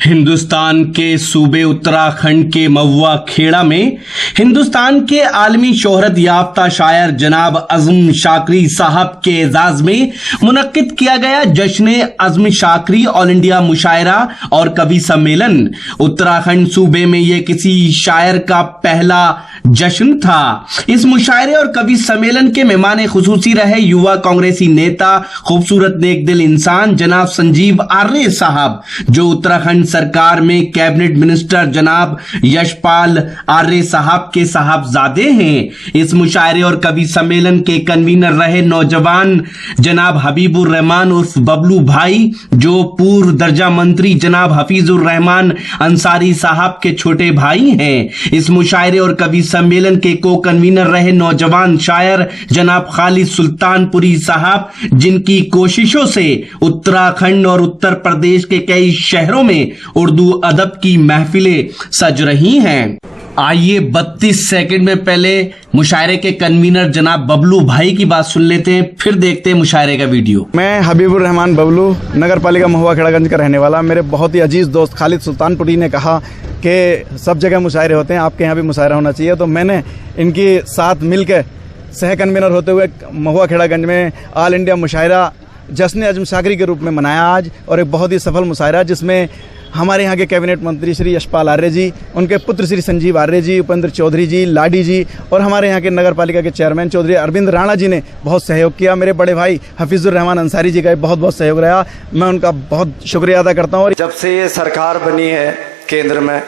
हिंदुस्तान के सूबे उत्तराखंड के महुआ खेड़ा में हिंदुस्तान के आलमी शोहरत याफ्ता शायर जनाब अज़्म शाकरी साहब के एजाज में मुनक्किद किया गया जश्न अज़्म शाकरी ऑल इंडिया मुशायरा और कवि सम्मेलन। उत्तराखंड सूबे में यह किसी शायर का पहला जश्न था। इस मुशायरे और कवि सम्मेलन के मेहमान खुसूसी रहे युवा कांग्रेसी नेता, खूबसूरत नेक दिल इंसान जनाब संजीव आर्य साहब, जो उत्तराखंड सरकार में कैबिनेट मिनिस्टर जनाब यशपाल आर्य साहब के साहबजादे हैं। इस मुशायरे और कवि सम्मेलन के कन्वीनर रहे नौजवान जनाब हबीबुर रहमान उर्फ बबलू भाई, जो पूर्व दर्जा मंत्री जनाब हफीजुर रहमान अंसारी साहब के छोटे भाई हैं। इस मुशायरे और कवि सम्मेलन के को कन्वीनर रहे नौजवान शायर जनाब खालिद सुल्तानपुरी साहब, जिनकी कोशिशों से उत्तराखंड और उत्तर प्रदेश के कई शहरों में उर्दू अदब की महफिलें सज रही हैं। आइए 32 सेकंड में पहले मुशायरे के कन्वीनर जनाब बबलू भाई की बात सुन लेते हैं, फिर देखते हैं मुशायरे का वीडियो। मैं हबीबुर रहमान बबलू, नगर पालिका महुआ खेड़ागंज का रहने वाला। मेरे बहुत ही अजीज दोस्त खालिद सुल्तानपुरी ने कहा कि सब जगह मुशायरे होते हैं, आपके यहाँ भी मुशायरा होना चाहिए, तो मैंने इनके साथ मिलकर सह कन्वीनर होते हुए महुआ खेड़ागंज में ऑल इंडिया मुशायरा जश्न अज़्म शाकरी के रूप में मनाया आज, और एक बहुत ही सफल मुशायरा जिसमें हमारे यहाँ के कैबिनेट मंत्री श्री यशपाल आर्य जी, उनके पुत्र श्री संजीव आर्य जी, उपेंद्र चौधरी जी, लाडी जी, और हमारे यहाँ के नगर पालिका के चेयरमैन चौधरी अरविंद राणा जी ने बहुत सहयोग किया। मेरे बड़े भाई हफीजुर रहमान अंसारी जी का बहुत बहुत सहयोग रहा, मैं उनका बहुत शुक्रिया अदा करता हूँ। जब से ये सरकार बनी है केंद्र में,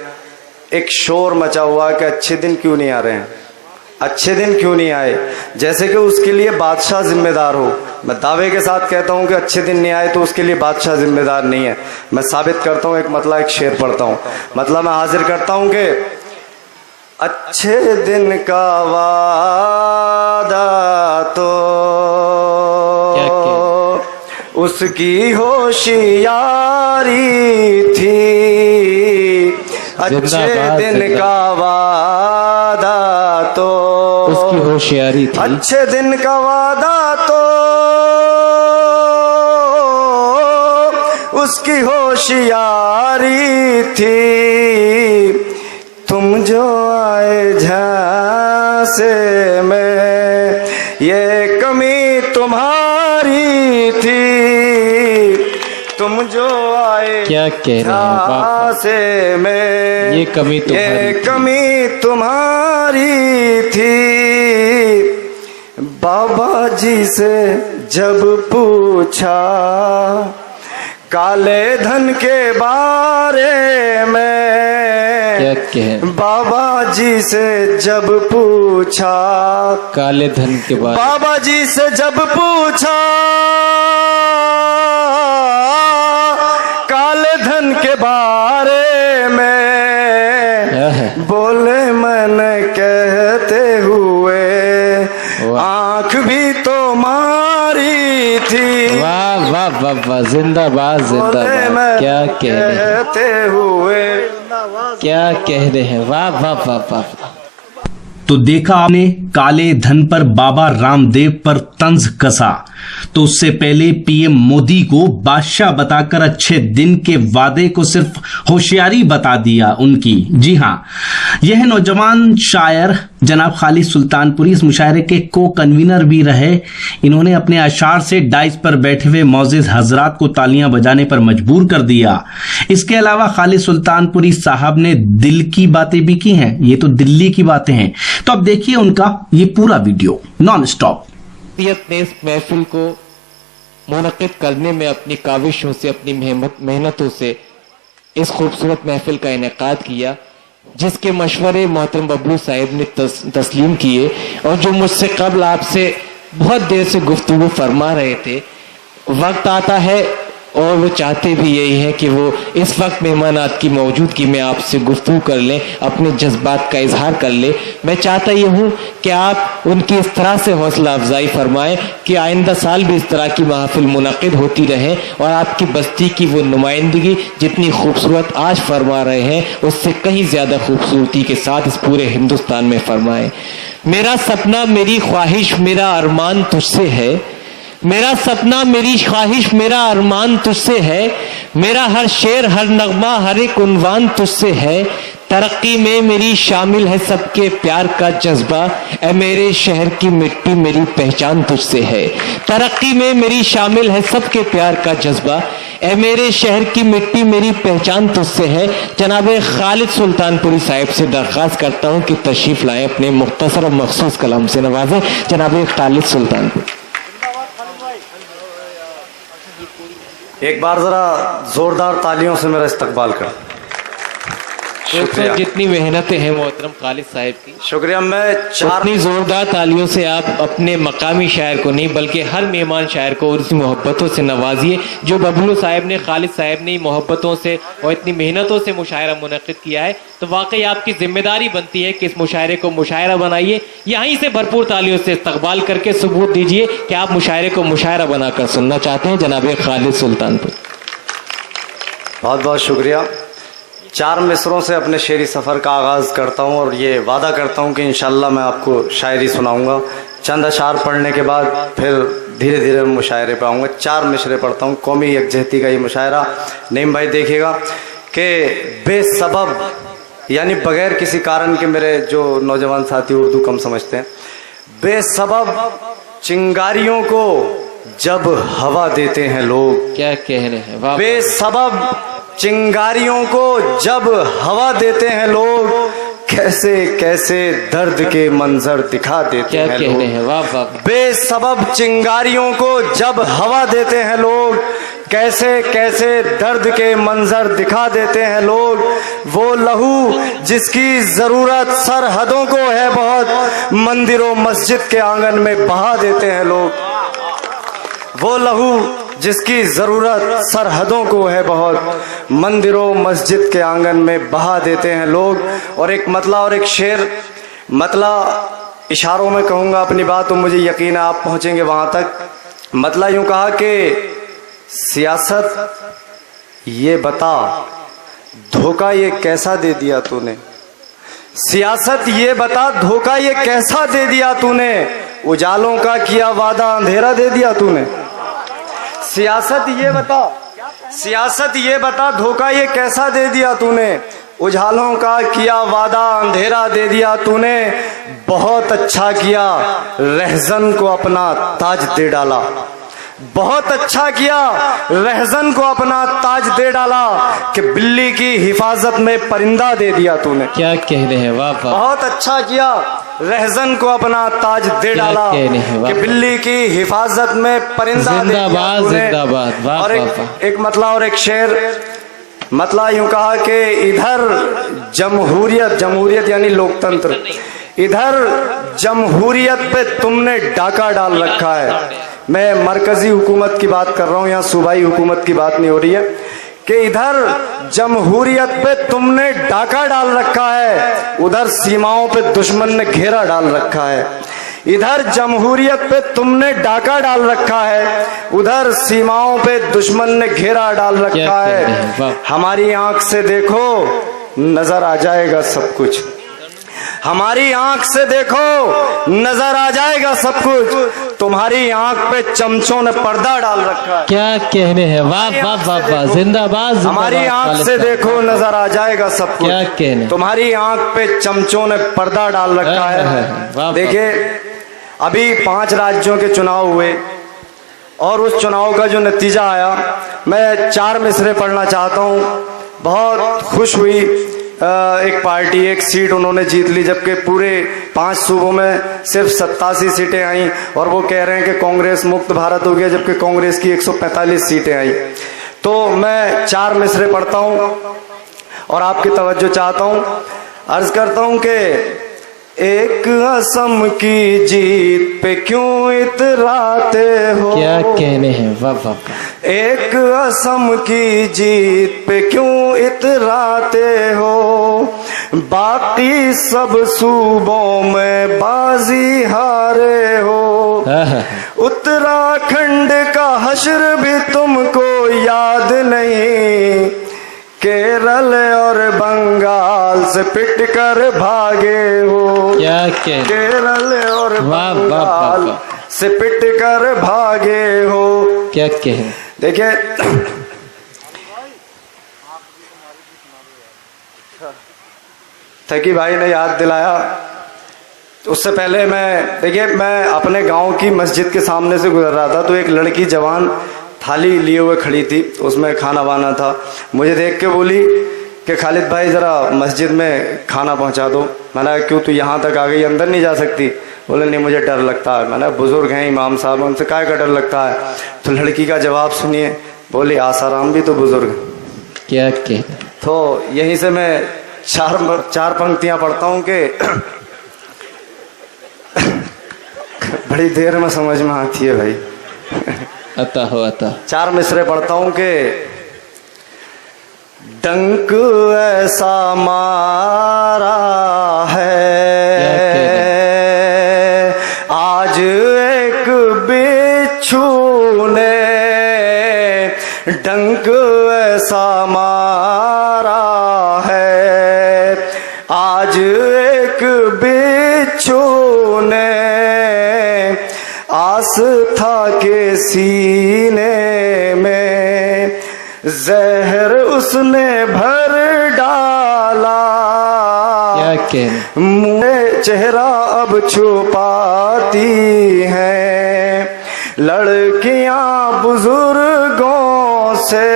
एक शोर मचा हुआ कि अच्छे दिन क्यों नहीं आ रहे हैं, अच्छे दिन क्यों नहीं आए, जैसे कि उसके लिए बादशाह जिम्मेदार हो। मैं दावे के साथ कहता हूं कि अच्छे दिन नहीं आए तो उसके लिए बादशाह जिम्मेदार नहीं है। मैं साबित करता हूं, एक शेर पढ़ता हूं, मैं हाजिर करता हूं कि अच्छे दिन का वादा तो उसकी होशियारी थी, अच्छे दिन का वादा तो उसकी होशियारी थी, अच्छे दिन का वादा तो उसकी होशियारी थी। तुम जो आए झांसे में ये कमी तुम्हारी थी, तुम जो आए क्या कह रहे हैं से में ये कमी तुम्हारी थी। बाबा जी से जब पूछा काले धन के बारे में, क्या कह, बाबा जी से जब पूछा काले धन के बारे, बाबा जी से जब पूछा काले धन के बारे में, बोले मैंने कहते हुए आंख भी तो मारी थी। वाह वाह वाह वाह, जिंदाबाद जिंदाबाद, क्या कहते हुए क्या कह रहे हैं, वाह वाह वाह वाह। तो देखा आपने काले धन पर बाबा रामदेव पर तंज कसा, तो उससे पहले पीएम मोदी को बादशाह बताकर अच्छे दिन के वादे को सिर्फ होशियारी बता दिया उनकी। जी हां, यह नौजवान शायर जनाब खालिद सुल्तानपुरी इस मुशायरे के को कन्वीनर भी रहे। इन्होंने अपने अशार से डाइस पर बैठे हुए मौजिज हजरात को तालियां बजाने पर मजबूर कर दिया। इसके अलावा खालिद सुल्तानपुरी साहब ने दिल की बातें भी की हैं, ये तो दिल्ली की बातें हैं। तो अब देखिए उनका ये पूरा वीडियो नॉन स्टॉप। ने इस महफिल को मुनक्किद करने में अपनी काविशों से, अपनी मेहनतों से इस खूबसूरत महफिल का इनेकाद किया, जिसके मशवरे मोहतरम बबलू साहिब ने तस्लीम किए, और जो मुझसे कबल आपसे बहुत देर से गुफ्तगू फरमा रहे थे। वक्त आता है और वो चाहते भी यही है कि वो इस वक्त मेहमानात की मौजूदगी में आपसे गुफ्तगू कर लें, अपने जज्बात का इजहार कर लें। मैं चाहता ये हूँ कि आप उनकी इस तरह से हौसला अफजाई फरमाएं कि आइंदा साल भी इस तरह की महफिल मुनक़िद होती रहे, और आपकी बस्ती की वो नुमाइंदगी जितनी खूबसूरत आज फरमा रहे हैं उससे कहीं ज़्यादा खूबसूरती के साथ इस पूरे हिंदुस्तान में फरमाएं। मेरा सपना, मेरी ख्वाहिश, मेरा अरमान तुझसे है, मेरा सपना, मेरी ख्वाहिश, मेरा अरमान तुझसे है। मेरा हर शेर, हर नगमा, हर एक उन्वान तुझसे है। तरक्की में मेरी शामिल है सबके प्यार का जज्बा। ऐ मेरे शहर की मिट्टी, मेरी पहचान तुझसे है। तरक्की में मेरी शामिल है सबके प्यार का जज्बा। ऐ मेरे शहर की मिट्टी, मेरी पहचान तुझसे है। जनाब खालिद सुल्तानपुरी साहिब से दरख्वास्त करता हूं कि तशरीफ लाएं, अपने मुख्तसर और मखसूस कलाम से नवाजें। जनाब खालिद सुल्तानपुरी। एक बार जरा जोरदार तालियों से मेरा इस्तकबाल कर। दोस्तों, जितनी मेहनतें हैं मोहतरम खालिद साहिब की, शुक्रिया। मैं चार इतनी जोरदार तालियों से आप अपने मकामी शायर को नहीं बल्कि हर मेहमान शायर को उसी मोहब्बतों से नवाजिए जो बबलू साहब ने, खालिद साहब ने मोहब्बतों से और इतनी मेहनतों से मुशायरा मुनक्किद किया है। तो वाकई आपकी जिम्मेदारी बनती है कि इस मुशायरे को मुशायरा बनाइए। यहीं से भरपूर तालियों से इस्तकबाल करके सबूत दीजिए कि आप मुशायरे को मुशायरा बनाकर सुनना चाहते हैं। जनाब खालिद सुल्तानपुर। बहुत बहुत शुक्रिया। 4 मिसरों से अपने शेरी सफ़र का आगाज़ करता हूँ और ये वादा करता हूँ कि इंशाल्लाह मैं आपको शायरी सुनाऊँगा। चंद अशार पढ़ने के बाद फिर धीरे धीरे मुशायरे पे आऊँगा। 4 मिसरे पढ़ता हूँ। कौमी यकजहती का ये मुशायरा। नईम भाई देखिएगा कि बेसबब यानी बग़ैर किसी कारण के, मेरे जो नौजवान साथी उर्दू कम समझते हैं, बेसबब चिंगारियों को जब हवा देते हैं लोग। क्या कह रहे हैं, वाह। बेसबब चिंगारियों को जब हवा देते हैं लोग, कैसे कैसे दर्द के मंजर दिखा देते क्या हैं कहने लोग। हैं, वाह वाह। बेसबब चिंगारियों को जब हवा देते हैं लोग, कैसे कैसे दर्द के मंजर दिखा देते हैं लोग। वो लहू जिसकी जरूरत सरहदों को है बहुत, मंदिरों मस्जिद के आंगन में बहा देते हैं लोग। वो लहू जिसकी जरूरत सरहदों को है बहुत, मंदिरों मस्जिद के आंगन में बहा देते हैं लोग। और एक मतला और एक शेर। मतला इशारों में कहूँगा अपनी बात, तो मुझे यकीन है आप पहुँचेंगे वहाँ तक। मतला यूँ कहा कि सियासत ये बता धोखा ये कैसा दे दिया तूने। सियासत ये बता धोखा ये कैसा दे दिया तूने, उजालों का किया वादा अंधेरा दे दिया तूने। सियासत ये बता धोखा ये कैसा दे दिया तूने, उजालों का किया वादा अंधेरा दे दिया तूने। बहुत अच्छा किया रहजन को अपना ताज दे डाला। बहुत अच्छा किया रहजन को अपना ताज दे डाला, कि बिल्ली की हिफाजत में परिंदा दे दिया तूने। क्या कह रहे हैं, वाह वाह। बहुत अच्छा किया रहजन को अपना ताज दे डाला, कि बिल्ली की हिफाजत में परिंदा दे दिया तूने। जिंदाबाद, वाह और एक मतला और एक शेर। मतला यूं कहा कि इधर जमहूरियत यानी लोकतंत्र, इधर जमहूरियत पे तुमने डाका डाल रखा है। मैं मरकजी हुकूमत की बात कर रहा हूँ, यहाँ सूबाई हुकूमत की बात नहीं हो रही है। कि इधर जमहूरियत पे तुमने डाका डाल रखा है, उधर सीमाओं पे दुश्मन ने घेरा डाल रखा है। इधर जमहूरियत पे तुमने डाका डाल रखा है, उधर सीमाओं पे दुश्मन ने घेरा डाल रखा है। हमारी आंख से देखो नजर आ जाएगा सब कुछ। हमारी आंख से देखो नजर आ जाएगा सब कुछ। तुम्हारी आंख पे चमचों ने पर्दा डाल रखा है। क्या कहने हैं, वाह वाह वाह वाह। जिंदाबाद। हमारी आंख से देखो नजर आ जाएगा सब कुछ। क्या कहने, तुम्हारी आंख पे चमचों ने पर्दा डाल रखा है। देखिए अभी 5 राज्यों के चुनाव हुए और उस चुनाव का जो नतीजा आया, मैं 4 मिसरे पढ़ना चाहता हूँ। बहुत खुश हुई। एक पार्टी 1 सीट उन्होंने जीत ली, जबकि पूरे 5 सूबों में सिर्फ 87 सीटें आई और वो कह रहे हैं कि कांग्रेस मुक्त भारत हो गया, जबकि कांग्रेस की 145 सीटें आई। तो मैं 4 मिसरे पढ़ता हूँ और आपकी तवज्जो चाहता हूँ। अर्ज करता हूँ कि एक असम की जीत पे क्यों इतराते हो। क्या कहने हैं, वाह वाह। एक असम की जीत पे क्यों इतराते हो, बाकी सब सूबों में बाजी हारे हो। उत्तराखंड का हश्र भी तुमको याद नहीं, केरल और बंगाल से पिट कर भागे हो। क्या केरल और बंगाल सिपट कर भागे हो। क्या कहें। देखिए थकी भाई ने याद दिलाया। उससे पहले मैं अपने गांव की मस्जिद के सामने से गुजर रहा था, तो एक लड़की जवान थाली लिए हुए खड़ी थी, उसमें खाना वाना था। मुझे देख के बोली कि खालिद भाई ज़रा मस्जिद में खाना पहुंचा दो। मैंने कहा क्यों, तू यहाँ तक आ गई, अंदर नहीं जा सकती? बोले नहीं मुझे डर लगता है। मैंने बुजुर्ग हैं इमाम साहब, उनसे काय का डर लगता है? तो लड़की का जवाब सुनिए, बोली आसाराम भी तो बुजुर्ग। क्या कहें। तो यहीं से मैं चार पंक्तियां पढ़ता हूँ कि बड़ी देर में समझ में आती है भाई। अता हो अता। 4 मिसरे पढ़ता हूँ कि डंक ऐसा मारा है आज एक बिच्छू ने, डंक ऐसा मारा है आज एक बिच्छू ने, आस्था के सीने में जहर उसने भर डाला। क्या कहें। मुँह चेहरा अब छुपाती हैं लड़कियां बुजुर्गों से,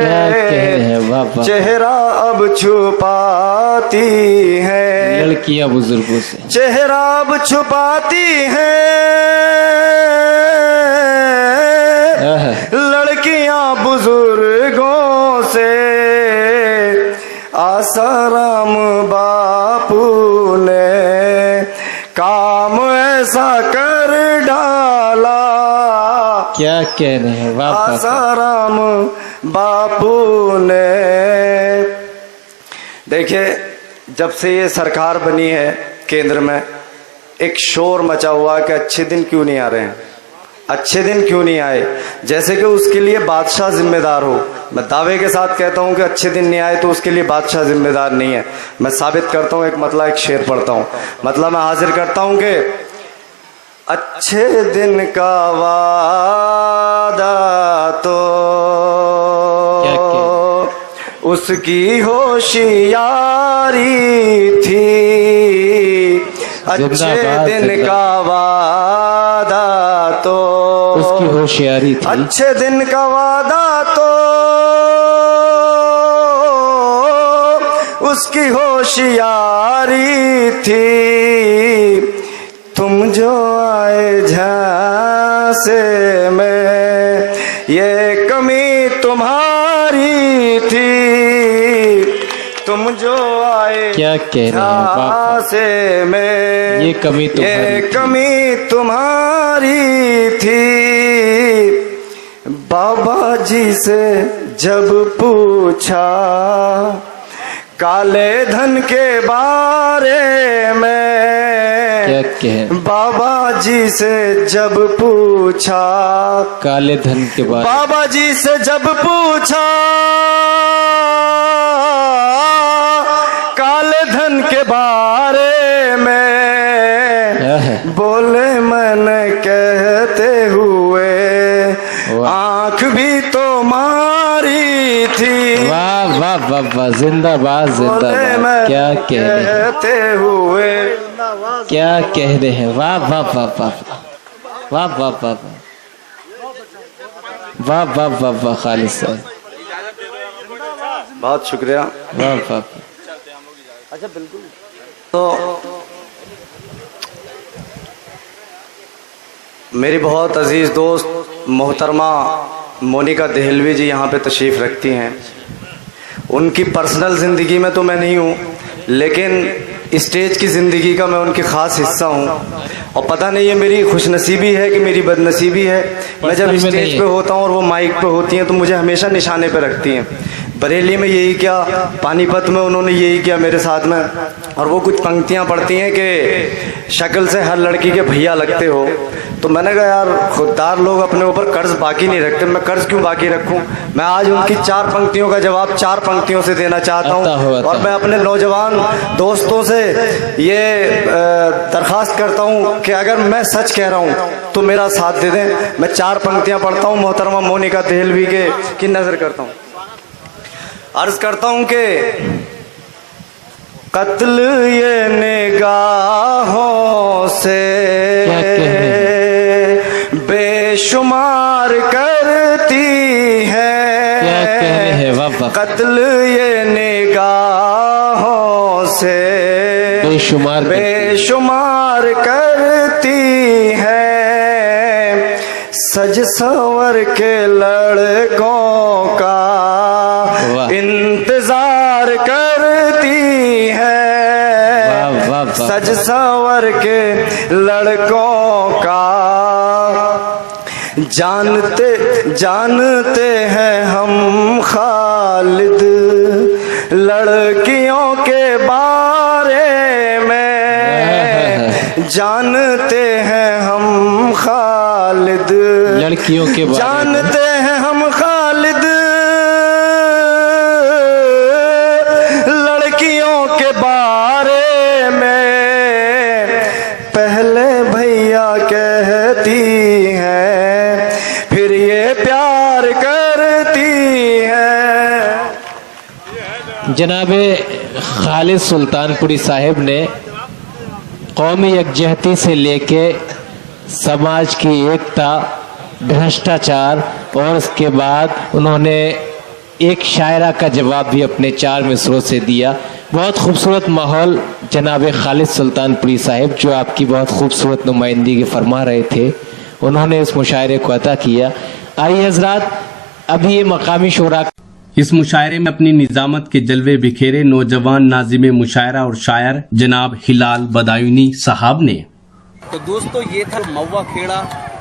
क्या कहें। वाह वाह। चेहरा अब छुपाती हैं लड़कियां बुजुर्गों से, चेहरा अब छुपाती हैं लड़कियां बुजुर्गों से। आसाराम बापू ने काम ऐसा कर डाला। क्या कह रहे हैं। वाह वाह। आसाराम बापू ने। देखिए जब से ये सरकार बनी है केंद्र में, एक शोर मचा हुआ कि अच्छे दिन क्यों नहीं आ रहे हैं, अच्छे दिन क्यों नहीं आए, जैसे कि उसके लिए बादशाह जिम्मेदार हो। मैं दावे के साथ कहता हूं कि अच्छे दिन नहीं आए तो उसके लिए बादशाह जिम्मेदार नहीं है। मैं साबित करता हूं, एक शेर पढ़ता हूं, मैं हाजिर करता हूं कि अच्छे दिन का वादा तो उसकी होशियारी थी। अच्छे दिन का वादा तो उसकी होशियारी थी। अच्छे दिन का वादा तो उसकी होशियारी थी। तुम जो आए झांसे में ये कमी तुम्हारी थी। तुम जो आए क्या कह रहे हैं। झांसे में ये कमी तुम्हारी थी। बाबा जी से जब पूछा काले धन के बारे में, क्या कहें। बाबा जी से जब पूछा काले धन के बारे, बाबा जी से जब पूछा काले धन के बारे में, बोले मैंने कहते हुए आंख भी तो मारी थी। वाह वाह वाह वाह। जिंदाबाद जिंदाबाद। क्या कहते हुए, क्या कह रहे हैं। वाह वाह वाह वाह वाह वाह वाह वाह वाह वाह वाह। खालिद साहब बहुत शुक्रिया। वाह वाह। अच्छा बिल्कुल। तो मेरी बहुत अजीज दोस्त मोहतरमा मोनिका देहलवी जी यहाँ पे तशरीफ़ रखती हैं। उनकी पर्सनल ज़िंदगी में तो मैं नहीं हूँ, लेकिन स्टेज की ज़िंदगी का मैं उनकी ख़ास हिस्सा हूँ। और पता नहीं ये मेरी खुशनसीबी है कि मेरी बदनसीबी है। मैं जब स्टेज पे होता हूँ और वो माइक पे होती हैं तो मुझे हमेशा निशाने पे रखती हैं। बरेली में यही किया, पानीपत में उन्होंने यही किया मेरे साथ में। और वो कुछ पंक्तियाँ पढ़ती हैं कि शक्ल से हर लड़की के भैया लगते हो, तो मैंने कहा यार खुददार लोग अपने ऊपर कर्ज बाकी नहीं रखते, मैं कर्ज क्यों बाकी रखूं। मैं आज उनकी 4 पंक्तियों का जवाब 4 पंक्तियों से देना चाहता हूं। और मैं अपने नौजवान दोस्तों से ये दरखास्त करता हूं कि अगर मैं सच कह रहा हूं तो मेरा साथ दे दें। मैं 4 पंक्तियां पढ़ता हूं, मोहतरमा मोनिका देहलवी की नजर करता हूं। अर्ज करता हूं कि कत्ल ये निगाहों से बेशुमार करती है, कत्ल ये निगाहों से बेशुमार करती है, सज संवर के लड़कों का इंतजार करती है, सज संवर के लड़कों का जानते हैं हम खालिद लड़कियों के बारे में, जानते हैं हम खालिद लड़कियों के बारे जानते हैं हम खालिद लड़कियों के बारे में, पहले भैया कहती हैं फिर ये प्यार करती हैं। जनाबे खालिद सुल्तानपुरी साहिब ने कौमी यकजहती से लेके समाज की एकता, भ्रष्टाचार और उसके बाद उन्होंने एक शायरा का जवाब भी अपने 4 मिसरों से दिया। बहुत खूबसूरत माहौल जनाब खालिद सुल्तानपुरी साहिब जो आपकी बहुत खूबसूरत नुमाइंदगी फरमा रहे थे, उन्होंने इस मुशायरे को अता किया। आइए हजरात, अभी ये मकामी शोरा इस मुशायरे में अपनी निजामत के जलवे बिखेरे नौजवान नाजिम मुशायरा और शायर जनाब हिलाल बदायूनी साहब ने। तो दोस्तों ये था महुआ खेड़ा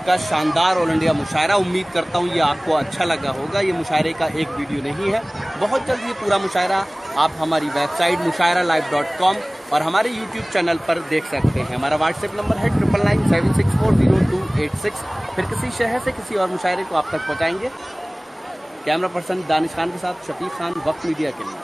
का शानदार ऑल इंडिया मुशायरा। उम्मीद करता हूँ ये आपको अच्छा लगा होगा। ये मुशायरे का एक वीडियो नहीं है, बहुत जल्द ये पूरा मुशायरा आप हमारी वेबसाइट mushairalive.com और हमारे YouTube चैनल पर देख सकते हैं। हमारा व्हाट्सएप नंबर है 9997640286। फिर किसी शहर से किसी और मुशायरे को आप तक पहुँचाएंगे। कैमरा पर्सन दानिश खान के साथ शफीक खान, वक्त मीडिया के लिए।